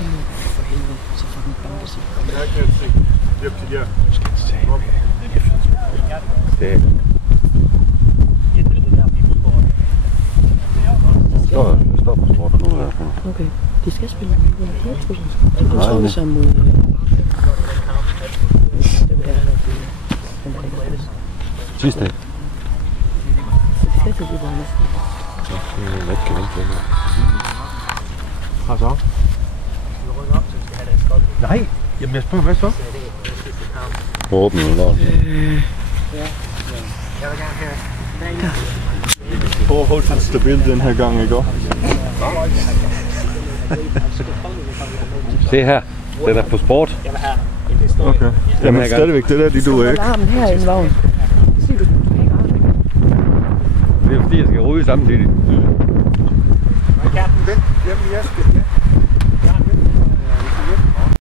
Kom nu, for helvede, så får den banke sig. Jeg kan ikke se. Hjem til jer. Du skal ikke tage med. Det er... Det står på sport nu. Okay, de skal spille mod Hertug. De kan slå sig mod... Dem der ligger der. Sidste. Fedt, de var næsten. Det er let gevindt. Hvad så? Nej, jamen jeg spørger, hvad så? Åben eller lort. Prøv at holde den stabil den her gang, ikke? Se her, den er på sport. Okay. Jamen stadigvæk, det der, de duer ikke. Varmen her i en vogn. Se du. Det er fordi, jeg skal ryge samtidig. Hjemme i Aske.